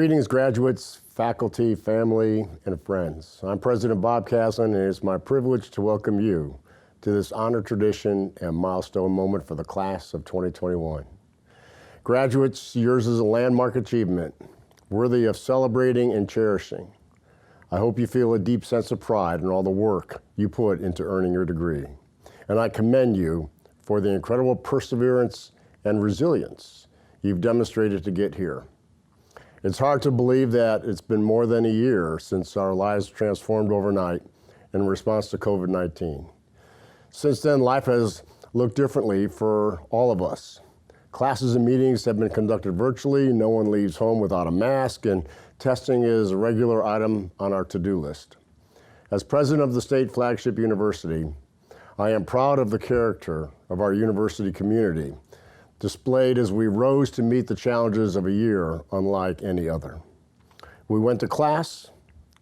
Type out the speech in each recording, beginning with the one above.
Greetings, graduates, faculty, family, and friends. I'm President Bob Caslen, and it's my privilege to welcome you to this honor, tradition, and milestone moment for the class of 2021. Graduates, yours is a landmark achievement, worthy of celebrating and cherishing. I hope you feel a deep sense of pride in all the work you put into earning your degree. And I commend you for the incredible perseverance and resilience you've demonstrated to get here. It's hard to believe that it's been more than a year since our lives transformed overnight in response to COVID-19. Since then, life has looked differently for all of us. Classes and meetings have been conducted virtually, no one leaves home without a mask, and testing is a regular item on our to-do list. As president of the state flagship university, I am proud of the character of our university community, displayed as we rose to meet the challenges of a year unlike any other. We went to class,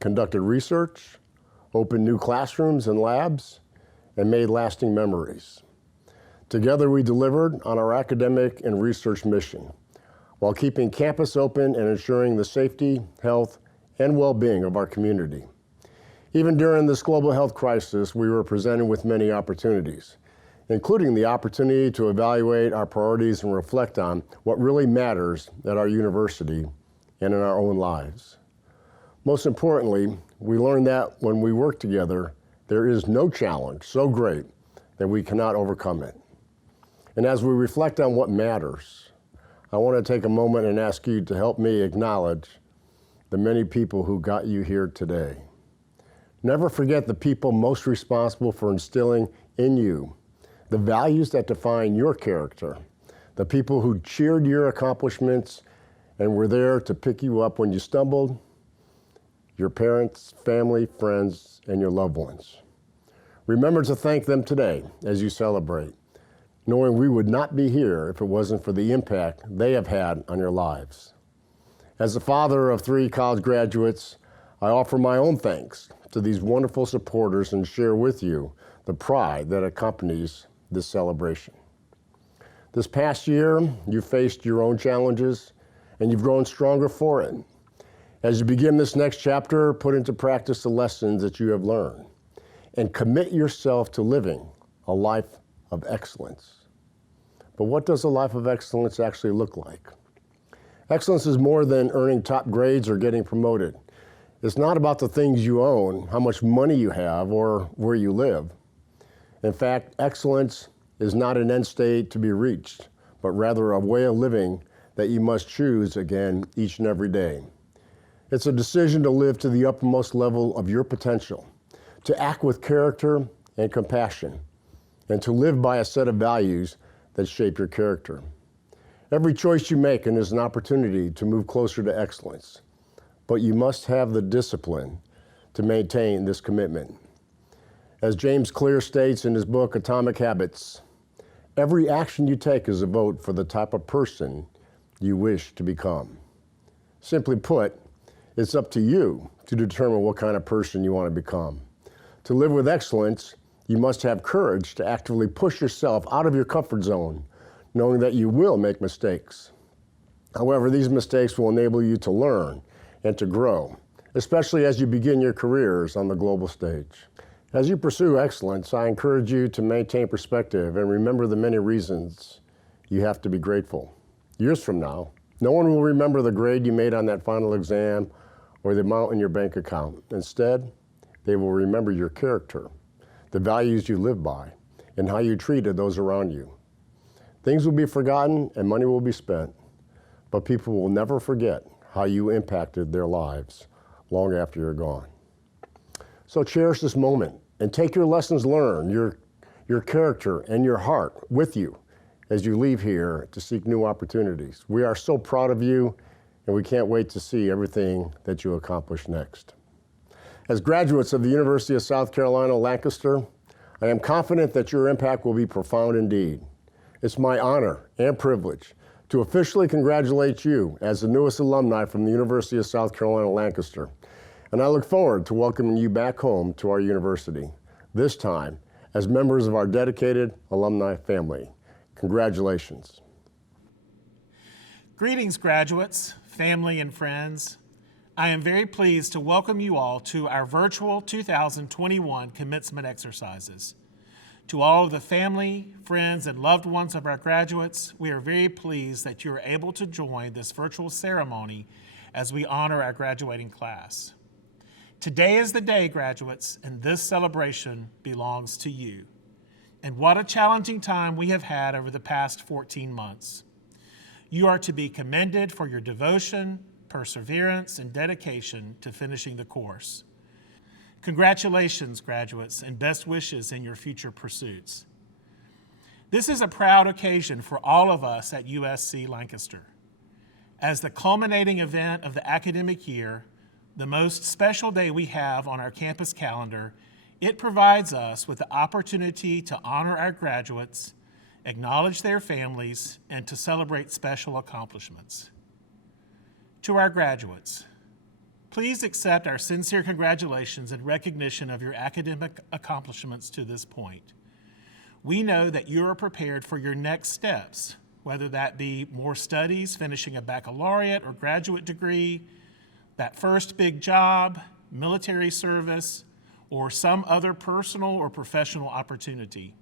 conducted research, opened new classrooms and labs, and made lasting memories. Together we delivered on our academic and research mission, while keeping campus open and ensuring the safety, health, and well-being of our community. Even during this global health crisis, we were presented with many opportunities, including the opportunity to evaluate our priorities and reflect on what really matters at our university and in our own lives. Most importantly, we learned that when we work together, there is no challenge so great that we cannot overcome it. And as we reflect on what matters, I want to take a moment and ask you to help me acknowledge the many people who got you here today. Never forget the people most responsible for instilling in you the values that define your character, the people who cheered your accomplishments and were there to pick you up when you stumbled, your parents, family, friends, and your loved ones. Remember to thank them today as you celebrate, knowing we would not be here if it wasn't for the impact they have had on your lives. As the father of 3 college graduates, I offer my own thanks to these wonderful supporters and share with you the pride that accompanies this celebration. This past year, you faced your own challenges and you've grown stronger for it. As you begin this next chapter, put into practice the lessons that you have learned and commit yourself to living a life of excellence. But what does a life of excellence actually look like? Excellence is more than earning top grades or getting promoted. It's not about the things you own, how much money you have, or where you live. In fact, excellence is not an end state to be reached, but rather a way of living that you must choose again each and every day. It's a decision to live to the uppermost level of your potential, to act with character and compassion, and to live by a set of values that shape your character. Every choice you make is an opportunity to move closer to excellence, but you must have the discipline to maintain this commitment. As James Clear states in his book, Atomic Habits, every action you take is a vote for the type of person you wish to become. Simply put, it's up to you to determine what kind of person you want to become. To live with excellence, you must have courage to actively push yourself out of your comfort zone, knowing that you will make mistakes. However, these mistakes will enable you to learn and to grow, especially as you begin your careers on the global stage. As you pursue excellence, I encourage you to maintain perspective and remember the many reasons you have to be grateful. Years from now, no one will remember the grade you made on that final exam or the amount in your bank account. Instead, they will remember your character, the values you live by, and how you treated those around you. Things will be forgotten and money will be spent, but people will never forget how you impacted their lives long after you're gone. So cherish this moment and take your lessons learned, your character and your heart with you as you leave here to seek new opportunities. We are so proud of you and we can't wait to see everything that you accomplish next. As graduates of the University of South Carolina, Lancaster, I am confident that your impact will be profound indeed. It's my honor and privilege to officially congratulate you as the newest alumni from the University of South Carolina, Lancaster. And I look forward to welcoming you back home to our university, this time as members of our dedicated alumni family. Congratulations. Greetings, graduates, family, and friends, I am very pleased to welcome you all to our virtual 2021 commencement exercises. To all of the family, friends, and loved ones of our graduates, we are very pleased that you are able to join this virtual ceremony as we honor our graduating class. Today is the day, graduates, and this celebration belongs to you. And what a challenging time we have had over the past 14 months. You are to be commended for your devotion, perseverance, and dedication to finishing the course. Congratulations, graduates, and best wishes in your future pursuits. This is a proud occasion for all of us at USC Lancaster. As the culminating event of the academic year, the most special day we have on our campus calendar, it provides us with the opportunity to honor our graduates, acknowledge their families, and to celebrate special accomplishments. To our graduates, please accept our sincere congratulations and recognition of your academic accomplishments to this point. We know that you are prepared for your next steps, whether that be more studies, finishing a baccalaureate or graduate degree, that first big job, military service, or some other personal or professional opportunity.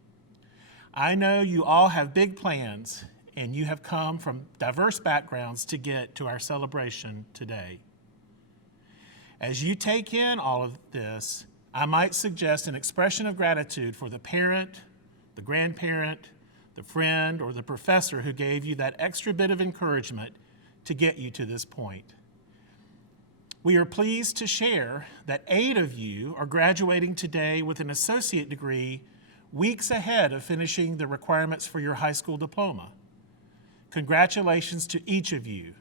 I know you all have big plans, and you have come from diverse backgrounds to get to our celebration today. As you take in all of this, I might suggest an expression of gratitude for the parent, the grandparent, the friend, or the professor who gave you that extra bit of encouragement to get you to this point. We are pleased to share that 8 of you are graduating today with an associate degree weeks ahead of finishing the requirements for your high school diploma. Congratulations to each of you.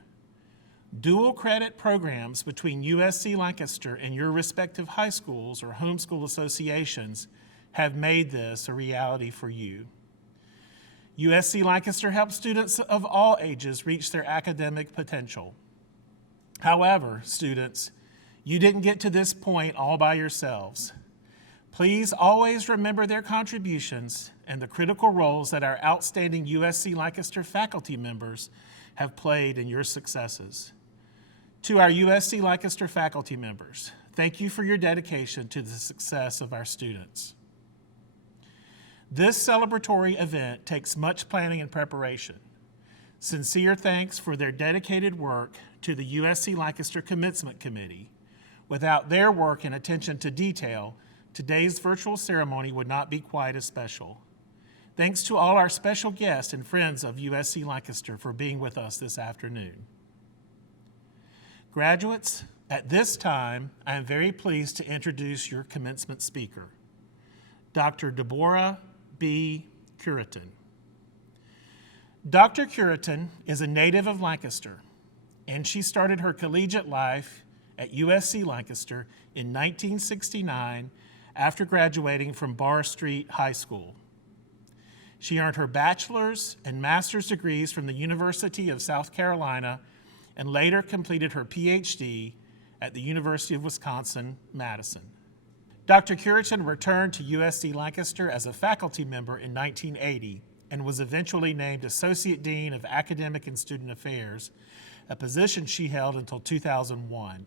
Dual credit programs between USC Lancaster and your respective high schools or homeschool associations have made this a reality for you. USC Lancaster helps students of all ages reach their academic potential. However, students, you didn't get to this point all by yourselves. Please always remember their contributions and the critical roles that our outstanding USC Lancaster faculty members have played in your successes. To our USC Lancaster faculty members, thank you for your dedication to the success of our students. This celebratory event takes much planning and preparation. Sincere thanks for their dedicated work to the USC Lancaster Commencement Committee. Without their work and attention to detail, today's virtual ceremony would not be quite as special. Thanks to all our special guests and friends of USC Lancaster for being with us this afternoon. Graduates, at this time, I am very pleased to introduce your commencement speaker, Dr. Deborah B. Cureton. Dr. Cureton is a native of Lancaster, and she started her collegiate life at USC Lancaster in 1969 after graduating from Barr Street High School. She earned her bachelor's and master's degrees from the University of South Carolina and later completed her PhD at the University of Wisconsin-Madison. Dr. Cureton returned to USC Lancaster as a faculty member in 1980 and was eventually named Associate Dean of Academic and Student Affairs, a position she held until 2001.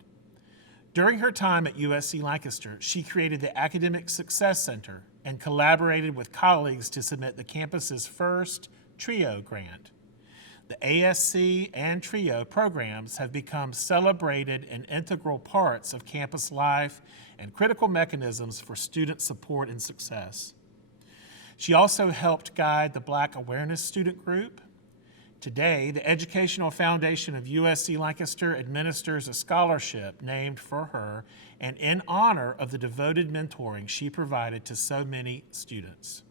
During her time at USC Lancaster, she created the Academic Success Center and collaborated with colleagues to submit the campus's first TRIO grant. The ASC and TRIO programs have become celebrated and integral parts of campus life and critical mechanisms for student support and success. She also helped guide the Black Awareness Student Group. Today, the Educational Foundation of USC Lancaster administers a scholarship named for her and in honor of the devoted mentoring she provided to so many students.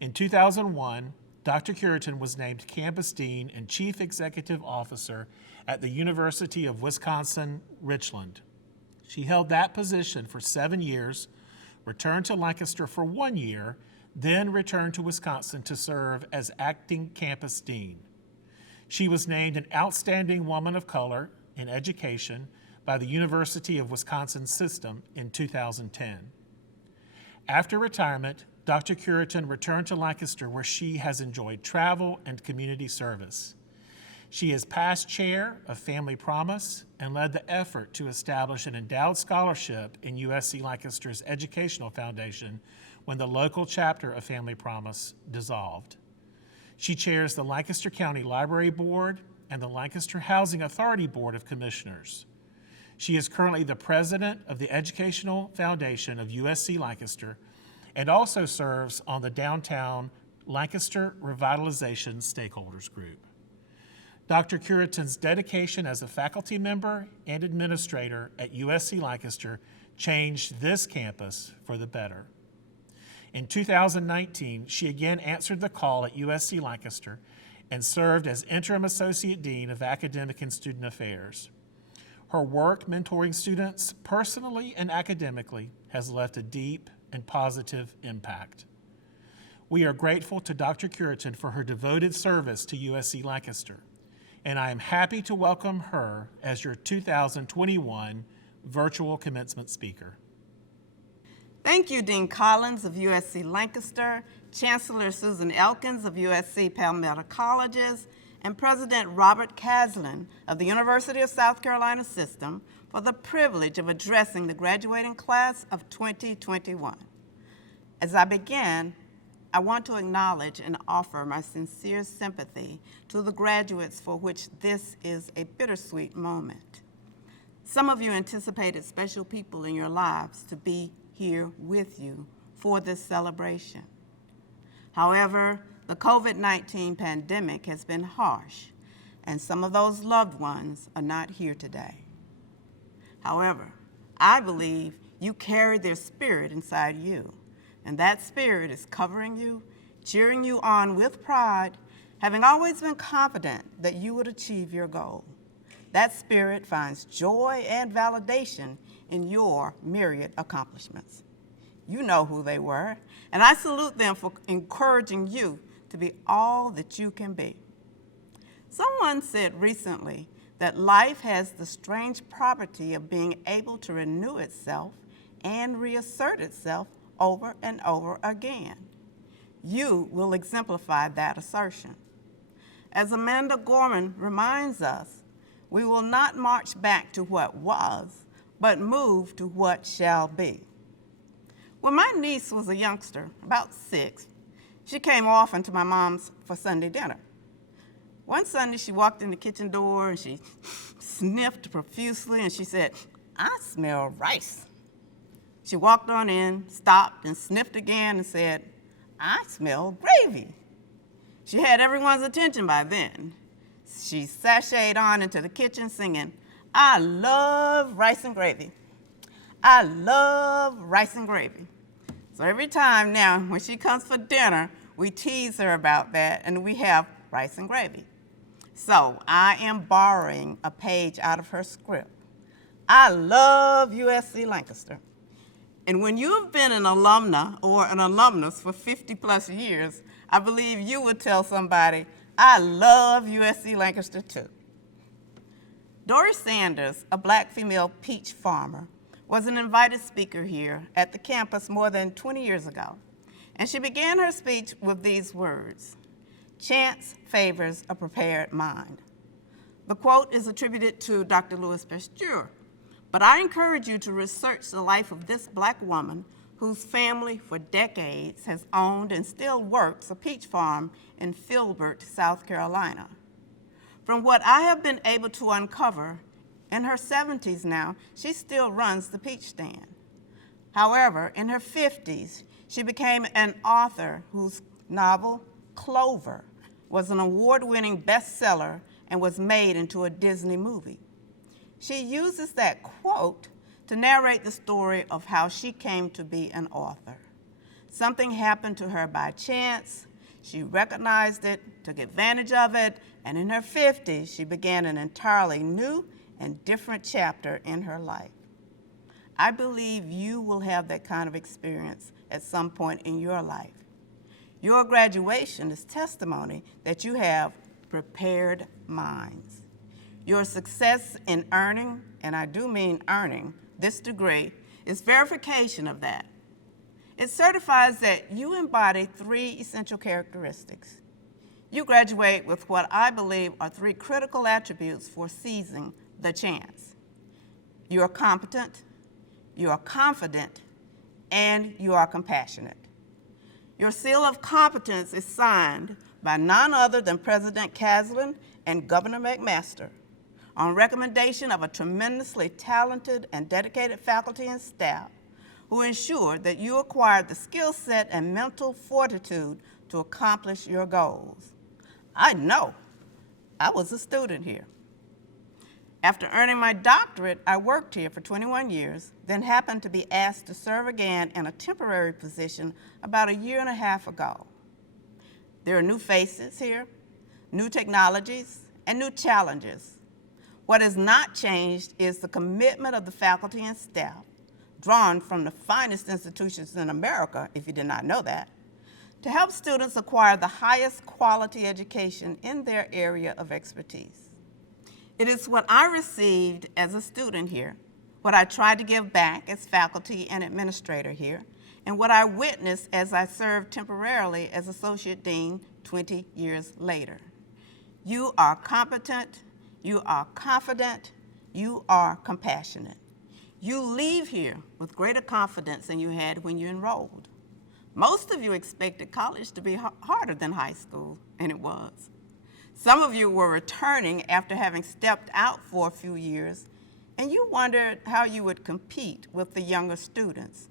In 2001, Dr. Cureton was named Campus Dean and Chief Executive Officer at the University of Wisconsin-Richland. She held that position for 7 years, returned to Lancaster for 1 year, then returned to Wisconsin to serve as acting campus dean. She was named an Outstanding Woman of Color in Education by the University of Wisconsin System in 2010. After retirement, Dr. Cureton returned to Lancaster, where she has enjoyed travel and community service. She is past chair of Family Promise and led the effort to establish an endowed scholarship in USC Lancaster's Educational Foundation when the local chapter of Family Promise dissolved. She chairs the Lancaster County Library Board and the Lancaster Housing Authority Board of Commissioners. She is currently the president of the Educational Foundation of USC Lancaster and also serves on the Downtown Lancaster Revitalization Stakeholders Group. Dr. Cureton's dedication as a faculty member and administrator at USC Lancaster changed this campus for the better. In 2019, she again answered the call at USC Lancaster and served as Interim Associate Dean of Academic and Student Affairs. Her work mentoring students personally and academically has left a deep and positive impact. We are grateful to Dr. Cureton for her devoted service to USC Lancaster, and I am happy to welcome her as your 2021 virtual commencement speaker. Thank you, Dean Collins of USC Lancaster, Chancellor Susan Elkins of USC Palmetto Colleges, and President Robert Caslen of the University of South Carolina System for the privilege of addressing the graduating class of 2021. As I begin, I want to acknowledge and offer my sincere sympathy to the graduates for which this is a bittersweet moment. Some of you anticipated special people in your lives to be here with you for this celebration. However, the COVID-19 pandemic has been harsh, and some of those loved ones are not here today. However, I believe you carry their spirit inside you, and that spirit is covering you, cheering you on with pride, having always been confident that you would achieve your goal. That spirit finds joy and validation in your myriad accomplishments. You know who they were, and I salute them for encouraging you to be all that you can be. Someone said recently that life has the strange property of being able to renew itself and reassert itself over and over again. You will exemplify that assertion. As Amanda Gorman reminds us, we will not march back to what was, but move to what shall be. When my niece was a youngster, about 6, she came often to my mom's for Sunday dinner. One Sunday, she walked in the kitchen door and she sniffed profusely and she said, "I smell rice." She walked on in, stopped and sniffed again and said, "I smell gravy." She had everyone's attention by then. She sashayed on into the kitchen singing, "I love rice and gravy. I love rice and gravy." So every time now when she comes for dinner, we tease her about that and we have rice and gravy. So I am borrowing a page out of her script. I love USC Lancaster. And when you have been an alumna or an alumnus for 50 plus years, I believe you would tell somebody, "I love USC Lancaster too." Dory Sanders, a black female peach farmer, was an invited speaker here at the campus more than 20 years ago. And she began her speech with these words, "Chance favors a prepared mind." The quote is attributed to Dr. Louis Pasteur, but I encourage you to research the life of this black woman whose family for decades has owned and still works a peach farm in Filbert, South Carolina. From what I have been able to uncover, in her 70s now, she still runs the peach stand. However, in her 50s, she became an author whose novel, Clover, was an award-winning bestseller and was made into a Disney movie. She uses that quote to narrate the story of how she came to be an author. Something happened to her by chance. She recognized it, took advantage of it, and in her 50s, she began an entirely new and different chapter in her life. I believe you will have that kind of experience at some point in your life. Your graduation is testimony that you have prepared minds. Your success in earning, and I do mean earning, this degree is verification of that. It certifies that you embody 3 essential characteristics. You graduate with what I believe are three critical attributes for seizing the chance. You are competent, you are confident, and you are compassionate. Your seal of competence is signed by none other than President Caslen and Governor McMaster on recommendation of a tremendously talented and dedicated faculty and staff who ensured that you acquired the skill set and mental fortitude to accomplish your goals. I know. I was a student here. After earning my doctorate, I worked here for 21 years, then happened to be asked to serve again in a temporary position about a year and a half ago. There are new faces here, new technologies, and new challenges. What has not changed is the commitment of the faculty and staff, drawn from the finest institutions in America, if you did not know that, to help students acquire the highest quality education in their area of expertise. It is what I received as a student here, what I tried to give back as faculty and administrator here, and what I witnessed as I served temporarily as Associate Dean 20 years later. You are competent, you are confident, you are compassionate. You leave here with greater confidence than you had when you enrolled. Most of you expected college to be harder than high school, and it was. Some of you were returning after having stepped out for a few years, and you wondered how you would compete with the younger students.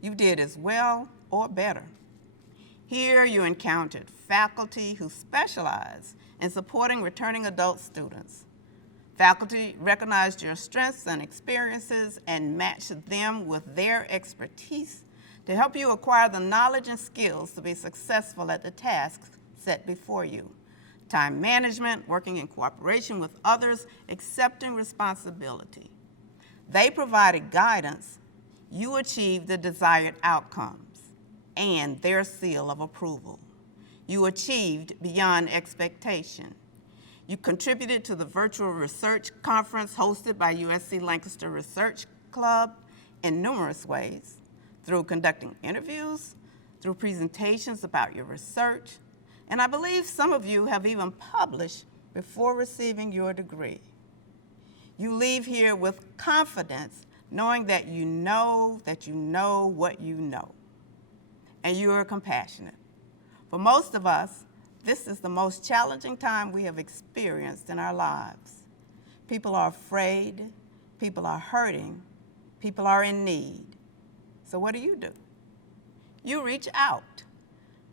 You did as well or better. Here you encountered faculty who specialize in supporting returning adult students. Faculty recognized your strengths and experiences and matched them with their expertise to help you acquire the knowledge and skills to be successful at the tasks set before you. Time management, working in cooperation with others, accepting responsibility. They provided guidance. You achieved the desired outcomes and their seal of approval. You achieved beyond expectation. You contributed to the virtual research conference hosted by USC Lancaster Research Club in numerous ways, through conducting interviews, through presentations about your research, and I believe some of you have even published before receiving your degree. You leave here with confidence, knowing that you know what you know, and you are compassionate. For most of us, this is the most challenging time we have experienced in our lives. People are afraid, people are hurting, people are in need. So what do? You reach out.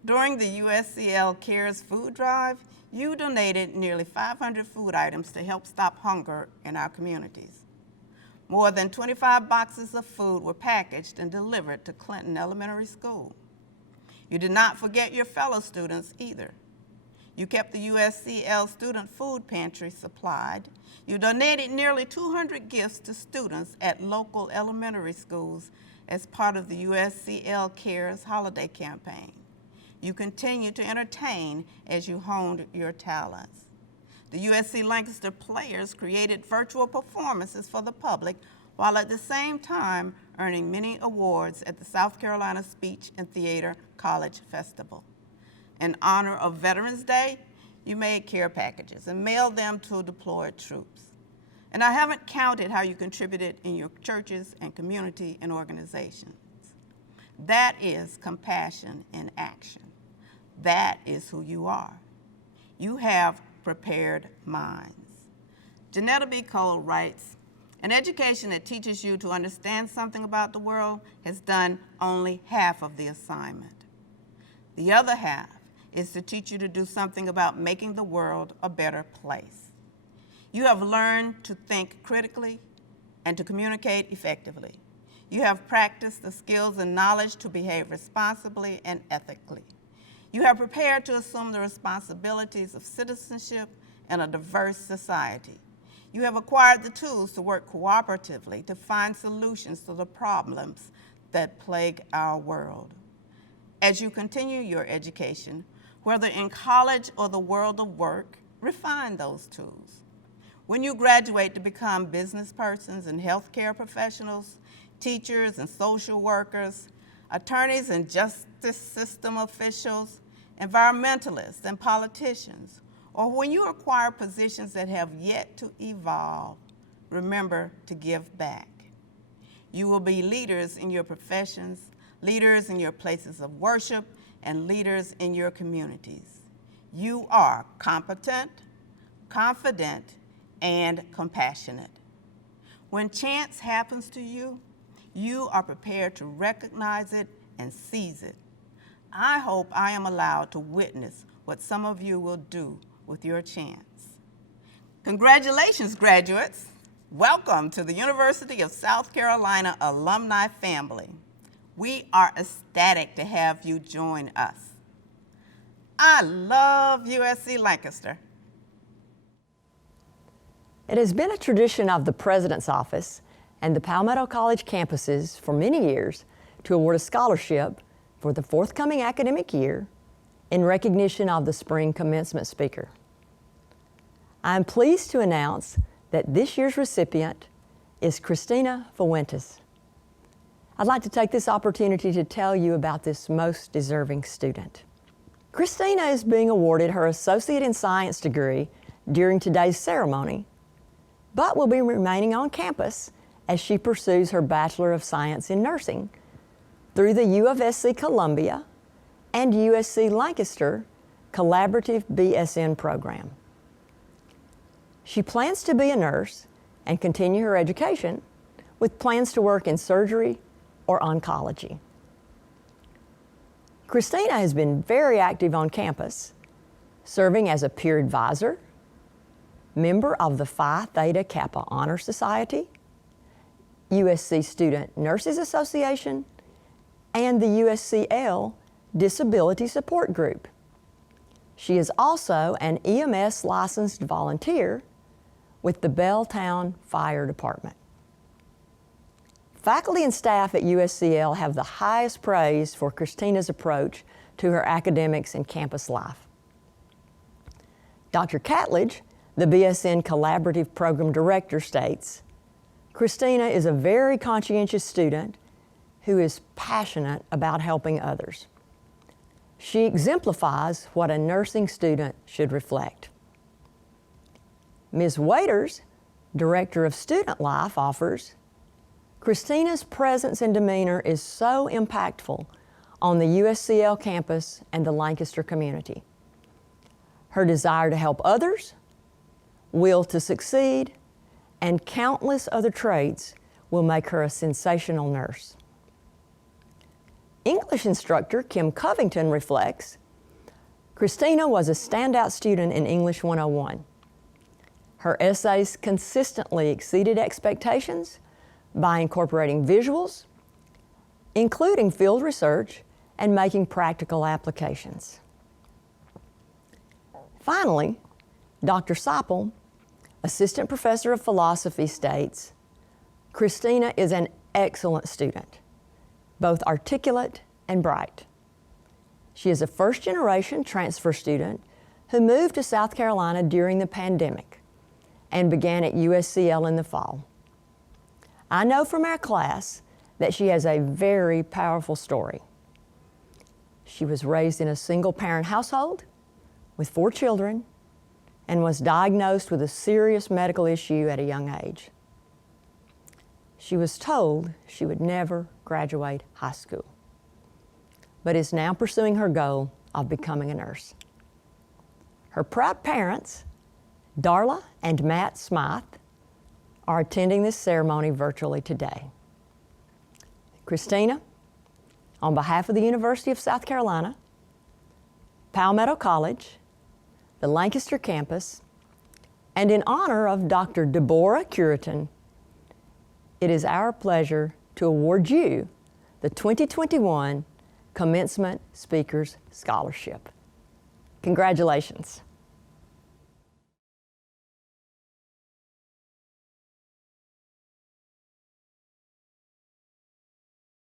During the USCL Cares Food Drive, you donated nearly 500 food items to help stop hunger in our communities. More than 25 boxes of food were packaged and delivered to Clinton Elementary School. You did not forget your fellow students either. You kept the USCL Student Food Pantry supplied. You donated nearly 200 gifts to students at local elementary schools as part of the USCL Cares Holiday Campaign. You continue to entertain as you honed your talents. The USC Lancaster players created virtual performances for the public while at the same time earning many awards at the South Carolina Speech and Theater College Festival. In honor of Veterans Day, you made care packages and mailed them to deployed troops. And I haven't counted how you contributed in your churches and community and organizations. That is compassion in action. That is who you are. You have prepared minds. Janetta B. Cole writes, an education that teaches you to understand something about the world has done only half of the assignment. The other half is to teach you to do something about making the world a better place. You have learned to think critically and to communicate effectively. You have practiced the skills and knowledge to behave responsibly and ethically. You have prepared to assume the responsibilities of citizenship in a diverse society. You have acquired the tools to work cooperatively to find solutions to the problems that plague our world. As you continue your education, whether in college or the world of work, refine those tools. When you graduate to become business persons and healthcare professionals, teachers and social workers, attorneys and justice system officials, environmentalists, and politicians, or when you acquire positions that have yet to evolve, remember to give back. You will be leaders in your professions, leaders in your places of worship, and leaders in your communities. You are competent, confident, and compassionate. When chance happens to you, you are prepared to recognize it and seize it. I hope I am allowed to witness what some of you will do with your chance. Congratulations, graduates. Welcome to the University of South Carolina alumni family. We are ecstatic to have you join us. I love USC Lancaster. It has been a tradition of the President's Office and the Palmetto College campuses for many years to award a scholarship for the forthcoming academic year in recognition of the spring commencement speaker. I am pleased to announce that this year's recipient is Christina Fuentes. I'd like to take this opportunity to tell you about this most deserving student. Christina is being awarded her Associate in Science degree during today's ceremony, but will be remaining on campus as she pursues her Bachelor of Science in Nursing through the UofSC Columbia and USC Lancaster Collaborative BSN program. She plans to be a nurse and continue her education with plans to work in surgery or oncology. Christina has been very active on campus, serving as a peer advisor, member of the Phi Theta Kappa Honor Society, USC Student Nurses Association, and the USCL Disability Support Group. She is also an EMS licensed volunteer with the Belltown Fire Department. Faculty and staff at USCL have the highest praise for Christina's approach to her academics and campus life. Dr. Catledge, the BSN Collaborative Program Director, states, "Christina is a very conscientious student who is passionate about helping others. She exemplifies what a nursing student should reflect." Ms. Waiters, Director of Student Life, offers, "Christina's presence and demeanor is so impactful on the USCL campus and the Lancaster community. Her desire to help others, will to succeed, and countless other traits will make her a sensational nurse." English instructor Kim Covington reflects, "Christina was a standout student in English 101. Her essays consistently exceeded expectations by incorporating visuals, including field research, and making practical applications." Finally, Dr. Seipel, Assistant Professor of Philosophy, states, "Christina is an excellent student, both articulate and bright. She is a first-generation transfer student who moved to South Carolina during the pandemic and began at USCL in the fall. I know from our class that she has a very powerful story. She was raised in a single-parent household with 4 children and was diagnosed with a serious medical issue at a young age. She was told she would never graduate high school, but is now pursuing her goal of becoming a nurse. Her proud parents, Darla and Matt Smythe, are attending this ceremony virtually today. Christina, on behalf of the University of South Carolina, Palmetto College, the Lancaster campus, and in honor of Dr. Deborah Cureton, it is our pleasure to award you the 2021 Commencement Speakers Scholarship. Congratulations.